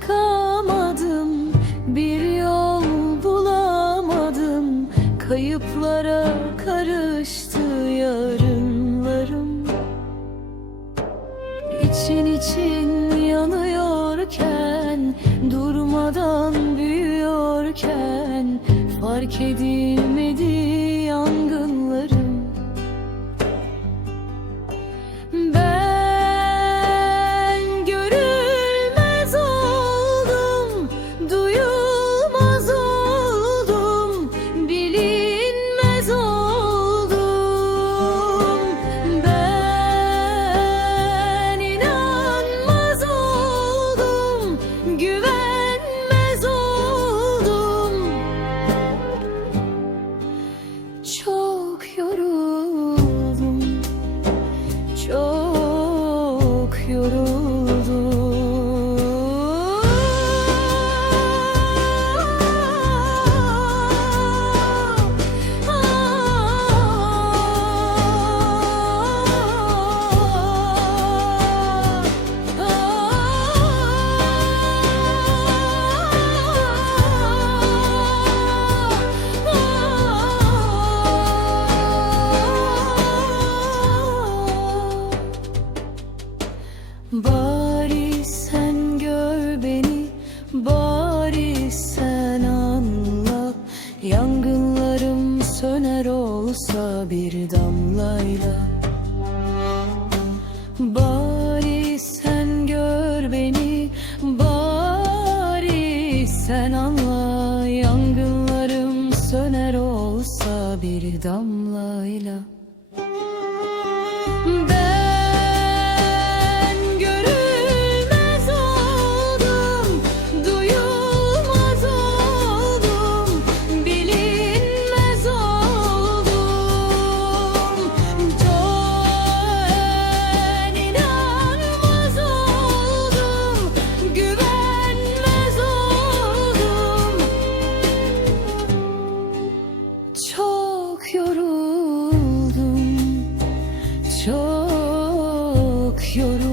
çıkamadım. Bir yol bulamadım. Kayıplara karıştı yarınlarım. İçin için yanıyorken Durmadan büyüyorken Fark edilmez Çok yoruldum. Bari sen anla Yangınlarım söner olsa bir damlayla. Bari sen gör beni, bari sen anla Yangınlarım söner olsa bir damlayla Giorgio